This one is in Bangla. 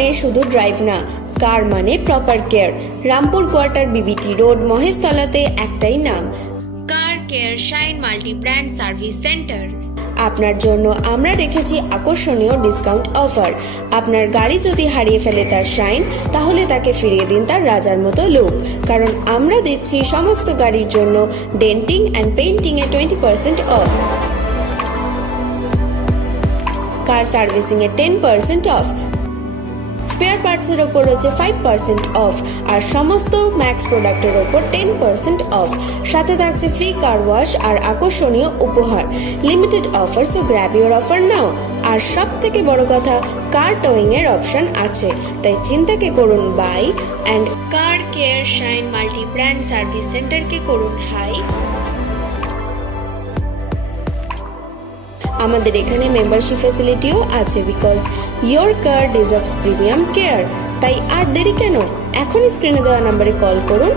মানে শুধু ড্রাইভ না, কার মানে proper care. Rampur quarter, BBT road, মহেশতলাতে একটাই নাম, car care shine multi brand service centre. আপনার জন্য আমরা রেখেছি আকর্ষণীয় ডিসকাউন্ট অফার। আপনার গাড়ি যদি হারিয়ে ফেলে তার শাইন, তাহলে তাকে ফিরিয়ে দিন তার রাজার মতো লুক, কারণ আমরা দিচ্ছি সমস্ত গাড়ির জন্য ডেন্টিং অ্যান্ড পেইন্টিংয়ে 20% অফ, কার সার্ভিসিংয়ে 10% অফ, স্পেয়ার পার্টসের ওপর রয়েছে 5% অফ, আর সমস্ত ম্যাক্স প্রোডাক্টের ওপর 10% অফ। সাথে থাকছে ফ্রি কার ওয়াশ আর আকর্ষণীয় উপহার। Limited offer, so grab your offer now. আর সব থেকে বড় কথা, কার টোয়িং এর অপশন আছে, তাই চিন্তাকে করুন bye, and car care shine multi brand service সেন্টারকে করুন হাই। আমাদের এখানে মেম্বারশিপ ফ্যাসিলিটিও আছে, because your car deserves premium care. তাই আর দেরি কেন, এখনই স্ক্রিনে দেওয়া নাম্বারে কল করুন।